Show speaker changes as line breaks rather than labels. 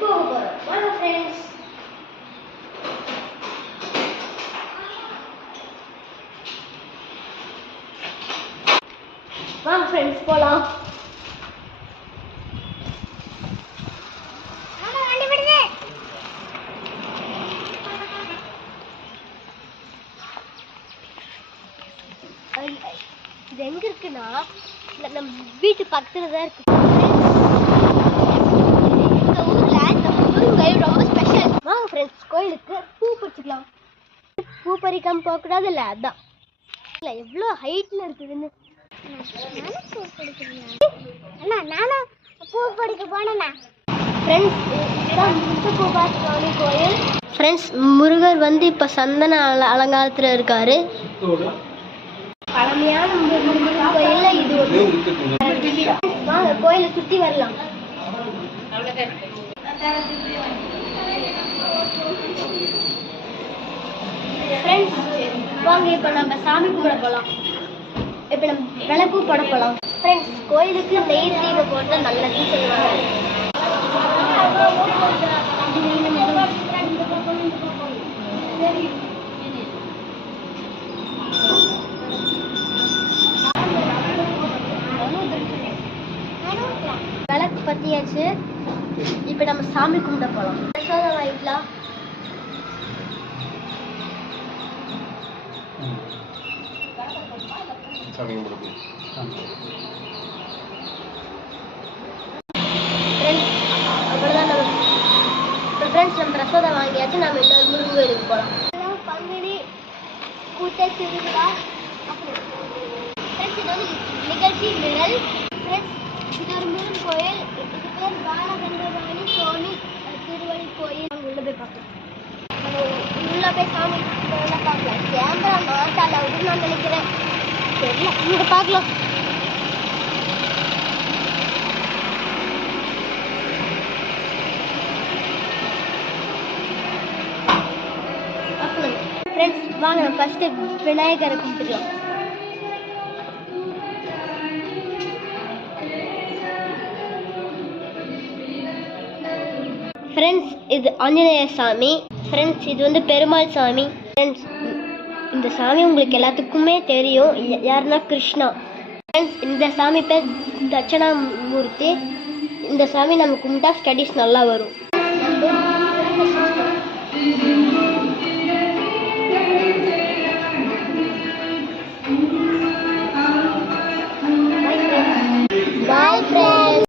போக வாங்க ஃப்ரெண்ட்ஸ் வாங்க ஃப்ரெண்ட்ஸ் போலாம் இது எங்க இருக்குன்னா நம்ம வீட்டு பக்கத்துல தான் இருக்கு இந்த ஊர்ல இந்த முருங்கை ரொம்ப ஸ்பெஷல் வாங்க ஃப்ரெண்ட்ஸ் கோயிலுக்கு பூ பறிச்சுக்கலாம். பூ பறிக்காம போக கூடாது இல்ல அதான் இல்ல எவ்வளோ ஹைட்ல இருக்குதுன்னு. அண்ணா நானும் பூ பறிக்க போனேண்ணா. ஃப்ரெண்ட்ஸ் இதுதான் முத்துக்குமார் சுவாமி கோயில். ஃப்ரெண்ட்ஸ் முருகர் வந்து இப்போ சந்தன அல அலங்காரத்தில் இருக்காரு. பழமையான முருகன் கோயில்ல இது ஒன்று வாங்க கோயிலை சுற்றி வரலாம். ஃப்ரெண்ட்ஸ் வாங்க இப்போ நம்ம சாமி கும்பிட போகலாம் இப்போ நம்ம விளக்கு போட போகலாம் ஃப்ரெண்ட்ஸ் கோயிலுக்கு நெய் தீபம் போட்டால் நல்லதுன்னு சொல்லுவாங்க. விளக்கு பத்தியாச்சு. இப்போ நம்ம சாமி கும்பிட போகலாம் பிரசாதம் வாங்கிக்கலாம் அவ்வளோதான் நம்ம ஃப்ரெண்ட்ஸ் நம்ம பிரசாதம் வாங்கியாச்சு நம்ம இன்னொரு முருகன் கோயிலுக்கு போகலாம் பங்குனி கூட்ட திருவிழா. நிகழ்ச்சி நிரல். இது ஒரு முருகன் கோயில். பேர் பாலகண்டபாணி சுவாமி திருவள்ளி கோயில் அங்கே போய் பார்க்கலாம். உள்ள போய் சாமி பார்க்கலாம். கேமரா மாட்டால அப்படின்னு நான் நினைக்கிறேன். தெரியல. இங்கே பார்க்கலாம். ஃப்ரெண்ட்ஸ் வாங்க ஃபர்ஸ்ட் விநாயகரை கும்பிட்டுக்கலாம். ஃப்ரெண்ட்ஸ் இது ஆஞ்சநேய சாமி. ஃப்ரெண்ட்ஸ் இது வந்து பெருமாள் சாமி. ஃப்ரெண்ட்ஸ் இந்த சாமி உங்களுக்கு எல்லாத்துக்குமே தெரியும். யாருன்னா கிருஷ்ணா. ஃப்ரெண்ட்ஸ் இந்த சாமி பேர் தட்சணாமூர்த்தி. இந்த சாமி நம்ம கும்பிட்டா ஸ்டடீஸ் நல்லா வரும். Thank you.